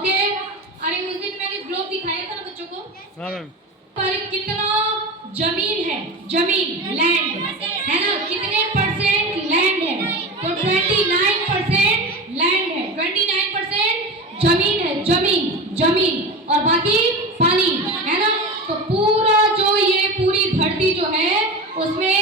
Okay. अरे उस दिन मैंने ग्लोब दिखाया था ना बच्चों को। हाँ मैम। पर कितना जमीन है, जमीन लैंड है ना, कितने परसेंट लैंड है? तो 29% लैंड है, 29% जमीन है, जमीन जमीन और बाकी पानी है ना। तो पूरा जो ये पूरी धरती जो है उसमें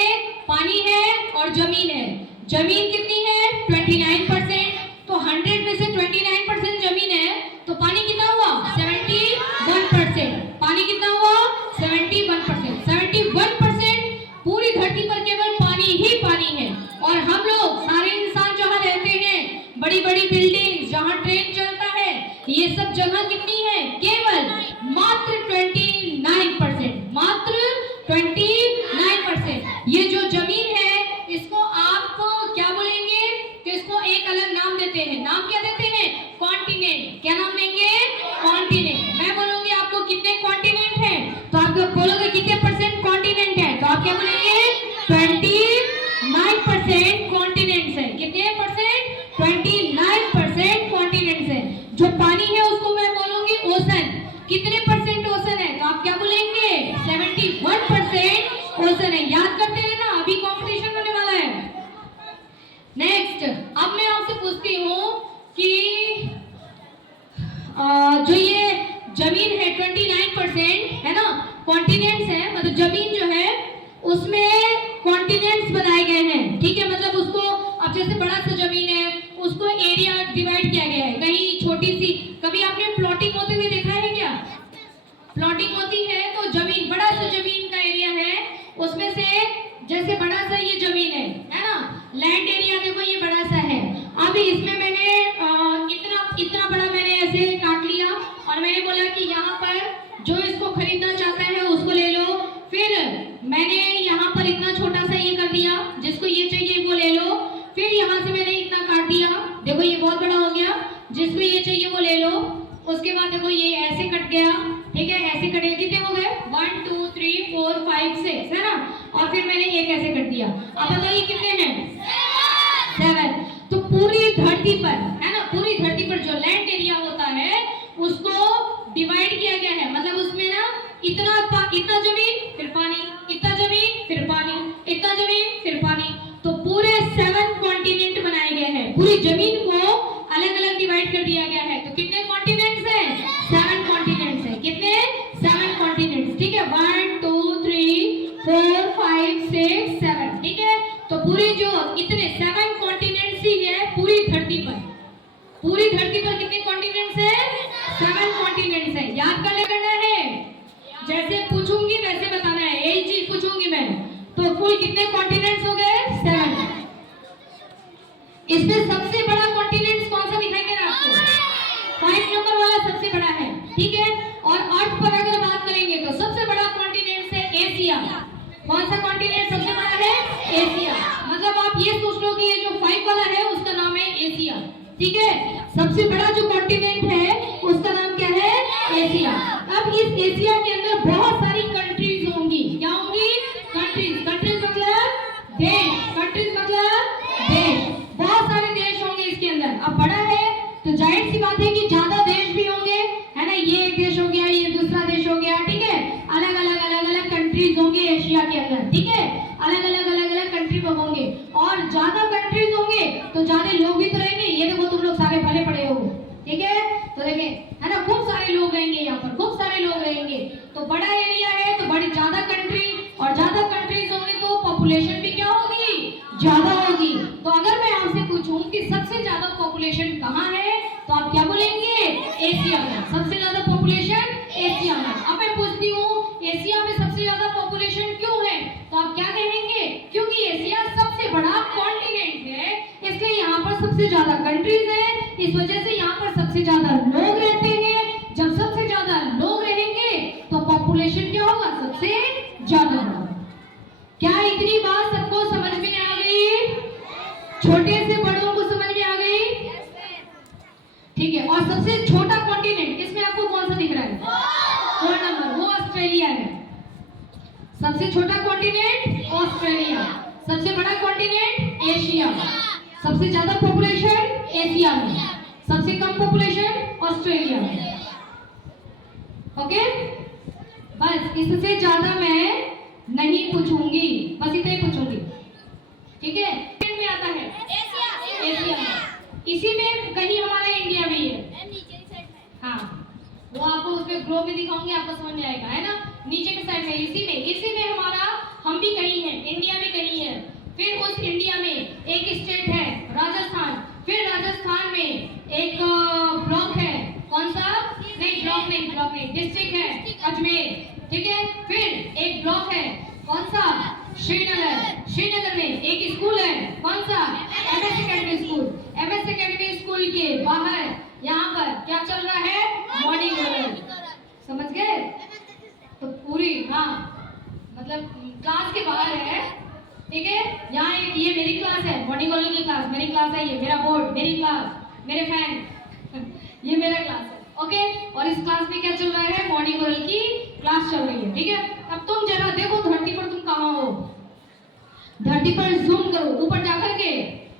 पानी है और जमीन है। जमीन कितनी है? 29%। तो 100 में से 29% जमीन है तो पानी कितना हुआ? 71%। पानी कितना हुआ? 71%। 71% पूरी धरती पर केवल पानी ही पानी है। और हम लोग सारे इंसान जहाँ रहते हैं, बड़ी बड़ी बिल्डिंग जहाँ ट्रेन चलता है, ये सब जगह कितनी है? केवल मात्र 29%, मात्र 29%। ये जो जमीन है इसको आप क्या बोलेंगे? तो इसको एक अलग नाम देते हैं। नाम क्या देते हैं? कॉन्टिनेंट। क्या नाम देंगे? कॉन्टिनेंट। मैं बोलूंगी आपको कितने कॉन्टिनेंट हैं, तो आप बोलोगे कितने परसेंट कॉन्टिनेंट है, तो आप क्या बोलेंगे? 29% कॉन्टिनेंट्स है। कितने परसेंट? 29% कॉन्टिनेंट्स है। जो पानी है उसको मैं बोलूंगी ओशन। कितने परसेंट ओशन है, तो आप क्या बोलेंगे? 71% ओशन है। याद करते रहना, अभी कंपटीशन होने वाला है। नेक्स्ट, अब मैं आपसे पूछती हूँ कि जो ये जमीन है 29% है ना, कॉन्टिनेंट्स है, मतलब जमीन जो है उसमें कॉन्टिनेंट्स बनाए गए हैं। ठीक है, मतलब उसको अब जैसे बड़ा सा जमीन है उसको एरिया डिवाइड किया गया है। कहीं छोटी सी, कभी आपने प्लॉटिंग होते हुए देखा है क्या? प्लॉटिंग होती है तो जमीन, बड़ा सा जमीन का एरिया है, उसमें से जैसे बड़ा सा ये जमीन है ना, लैंड एरिया देखो ये बड़ा सा है। अब इसमें मैंने इतना बड़ा मैंने ऐसे काट लिया और मैंने बोला कि यहाँ पर जो इसको खरीदना चाहता है उसको ले लो। फिर मैंने यहाँ पर इतना छोटा सा ये कर दिया, जिसको ये चाहिए वो ले लो। फिर यहाँ से मैंने इतना काट दिया, देखो ये बहुत बड़ा हो गया, जिसको ये चाहिए वो ले लो। उसके बाद देखो ये ऐसे कट गया, ठीक है, ऐसे कट गया। कितने हो गए? 1 2 3 4 5 6 है ना। और फिर मैंने एक ऐसे कर दिया। अब बताइए कितने हैं? 7। तो पूरी धरती पर है ना, पूरी धरती पर जो लैंड एरिया होता है उसको डिवाइड किया गया है। मतलब उसमें ना इतना जमीन फिर पानी, इतना जमीन फिर पानी, इतना जमीन फिर पानी। तो पूरे 7 कॉन्टिनेंट बनाए गए हैं। पूरी जमीन को अलग अलग डिवाइड कर दिया गया है। तो कितने कॉन्टिनेंट्स हैं? 7 कॉन्टिनेंट्स हैं। कितने? 7 कॉन्टिनेंट्स। ठीक है, 1 2 3 4 5 6 7। ठीक है, तो पूरी जो इतने 7 कॉन्टिनेंट्स ही है पूरी धरती पर। पूरी धरती पर कितने कॉन्टिनेंट्स हैं? 7 कॉन्टिनेंट्स हैं। याद कर लेना है, जैसे पूछूंगी वैसे बताना है। यही चीज पूछूंगी मैं, तो कुल कितने कॉन्टिनेंट्स हो गए? 7। इसमें सबसे बड़ा कॉन्टिनेंट कौन सा दिखाई दे रहा है आपको? 5 नंबर वाला सबसे बड़ा है। ठीक है, और अर्थ पर अगर बात करेंगे तो सबसे बड़ा कॉन्टिनेंट है एशिया। कौन सा कॉन्टिनेंट सबसे बड़ा है? एशिया। मतलब आप ये सोच लो कि ये जो 5 वाला है उसका नाम है एशिया। ठीक है, सबसे बड़ा जो कॉन्टिनेंट है उसका नाम क्या है? एशिया। अब इस एशिया के अंदर बहुत सारी कंट्रीज होंगी। क्या होंगी? कंट्रीज। कंट्रीज मतलब देश। कंट्रीज मतलब देश। बहुत सारे देश होंगे इसके अंदर। अब बड़ा है तो जाहिर सी बात है कि ज्यादा देश भी होंगे, है ना। ये एक देश हो गया, ये दूसरा देश हो गया। ठीक है, अलग अलग कंट्रीज होंगे एशिया के अंदर। ठीक है, अलग अलग कंट्री में होंगे और ज्यादा कंट्रीज होंगे तो ज्यादा लोग भी तो रहेंगे। ये देखो तुम लोग सारे भले पड़े हो, ठीक है, तो देखें है ना, खूब सारे लोग रहेंगे यहाँ पर, खूब सारे लोग रहेंगे। तो बड़ा एरिया है तो बड़ी ज्यादा कंट्री, और ज्यादा कंट्रीज होंगे तो पॉपुलेशन भी क्या होगी? ज्यादा होगी। तो अगर मैं आपसे पूछूं कि सबसे ज्यादा पॉपुलेशन कहाँ है, तो आप क्या बोलेंगे? एशिया में। सबसे ज्यादा पॉपुलेशन एशिया में। अब मैं पूछती हूँ एशिया में सबसे ज्यादा पॉपुलेशन क्यों है, तो आप क्या कहेंगे? क्योंकि एशिया सबसे बड़ा कॉन्टिनेंट है, इसलिए यहाँ पर सबसे ज्यादा कंट्रीज है, इस वजह से यहाँ पर सबसे ज्यादा लोग रहते हैं। जब सबसे ज्यादा लोग रहेंगे तो पॉपुलेशन क्या होगा? सबसे ज्यादा होगा। क्या इतनी बात सबको समझ में आ गई? छोटे से बड़ों को समझ में आ गई? ठीक है, और सबसे छोटा कॉन्टिनेंट इसमें आपको कौन सा दिख रहा है? 4 नंबर, वो ऑस्ट्रेलिया है। सबसे छोटा कॉन्टिनेंट ऑस्ट्रेलिया, सबसे बड़ा कॉन्टिनेंट एशिया, सबसे ज्यादा पॉपुलेशन एशिया में, सबसे कम पॉपुलेशन ऑस्ट्रेलिया में। ओके, बस इससे ज्यादा मैं नहीं पूछूंगी, बस इतना ही पूछूंगी, ठीक है। में आता है एशिया में, इसी में कहीं हमारा इंडिया भी है। हाँ, वो आपको उसमें ग्रो में दिखाऊंगी, आपको समझ में आएगा, है ना। नीचे के साइड में इसी में हमारा, हम भी कहीं हैं, इंडिया में कहीं है। फिर उस इंडिया में एक स्टेट है राजस्थान, फिर राजस्थान में एक ब्लॉक है, कौन सा, नहीं ब्लॉक नहीं, डिस्ट्रिक्ट है अजमेर, ठीक है। फिर एक ब्लॉक है, कौन सा, श्रीनगर में एक स्कूल है, कौन सा, MS academy school. MS academy school के बाहर यहाँ पर क्या चल रहा है, मॉर्निंग ओरल, समझ गए। तो पूरी, हाँ, मतलब क्लास के बाहर है, ठीक है। यहाँ एक ये मेरी क्लास है, मॉर्निंग ओरल की क्लास, मेरी क्लास है, ये मेरा बोर्ड, मेरी क्लास, मेरे फैन ये मेरा क्लास है, ओके। और इस क्लास में क्या चल रहा है, मॉर्निंग ओरल की क्लास चल रही है, ठीक है। अब तुम जरा देखो धरती पर तुम कहाँ हो, धरती पर जूम करो, ऊपर जाकर के,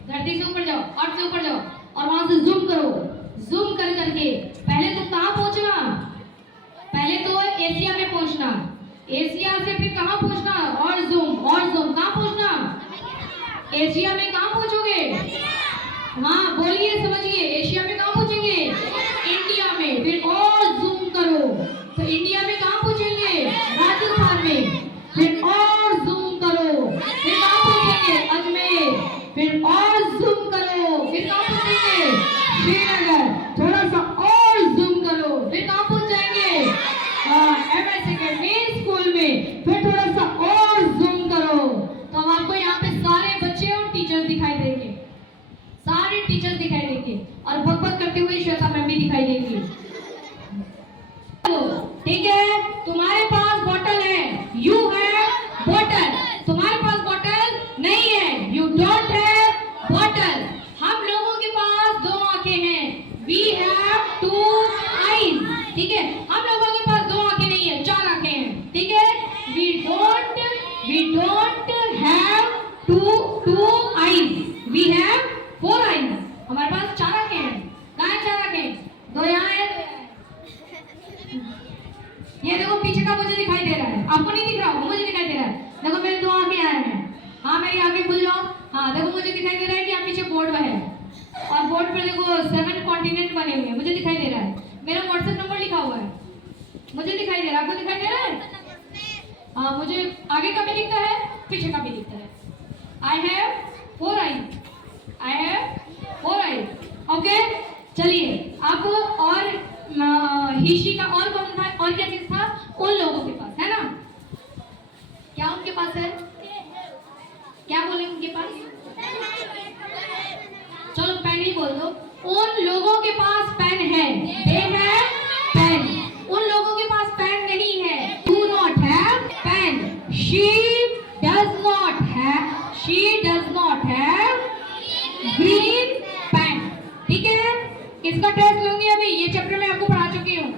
धरती से ऊपर जाओ, अर्थ से ऊपर जाओ, और वहां से जूम करो, जूम कर करके पहले तुम कहाँ पहुंचना, पहले तो एशिया में पहुंचना, एशिया से फिर कहाँ पहुंचना, और जूम कहाँ पहुंचना, एशिया में कहाँ पहुंचोगे, हाँ बोलिए, समझिए, एशिया में कहाँ पहुंचेंगे, इंडिया में, फिर और जूम करो तो इंडिया में कहाँ पहुंचेंगे, राजस्थान में, फिर और जूम करो, फिर कहाँ पहुंचेंगे, अजमेर, फिर और जूम करो, फिर कहाँ पहुंचेंगे, श्रीनगर, थोड़ा सा और जूम करो, फिर कहाँ पहुंच जाएंगे, MS अकेडमी स्कूल में, फिर थोड़ा सा और जूम करो, तो अब आपको यहाँ पे सारे बच्चे और टीचर्स दिखाई देंगे, सारे टीचर्स दिखाई देंगे, और भगभग करते हुए श्वेता मैम भी दिखाई देंगी, ठीक है। तुम्हारे पास बॉटल है, यू हैव बॉटल, तुम्हारे पास बॉटल नहीं है, यू डोंट हैव बॉटल। हम लोगों के पास दो आंखें हैं, वी हैव टू आईज, ठीक है। हम लोगों के पास दो आंखें नहीं है, चार आंखें हैं, ठीक है। We don't have two eyes, we have 4 eyes, हमारे पास चार आंखें हैं। कहाँ है चार आंखें, दो यहाँ है, ये देखो पीछे का मुझे दिखाई दे रहा है, आपको नहीं दिख रहा होगा, मुझे दिखाई दे रहा है, देखो मेरे दो आंखें आए हैं, हाँ मेरी आंखें खुल जाओ, हाँ देखो मुझे दिखाई दे रहा है कि आप पीछे बोर्ड में है, और बोर्ड पर देखो 7 कॉन्टिनेंट बने हुए हैं, मुझे दिखाई दे रहा है, मेरा व्हाट्सएप नंबर लिखा हुआ है, मुझे दिखाई दे रहा है, आपको दिखाई दे रहा है, हाँ मुझे आगे का भी दिखता है, पीछे का भी दिखता है। I have 4 eyes, okay. चलिए अब, और हिशी का और कौन था, और क्या चीज था, उन लोगों के पास है ना, क्या उनके पास है, क्या बोले उनके पास, चलो पेन ही बोल दो, उन लोगों के पास पेन है, दे हैव पेन, उन लोगों के पास पेन नहीं है, do not have pen, she does not have green pen, ठीक है। इसका टेस्ट लूंगी अभी, ये चैप्टर में आपको पढ़ा चुकी हूँ।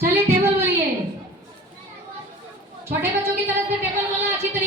चलिए टेबल बोलिए, छोटे बच्चों की तरफ से टेबल बोलिए।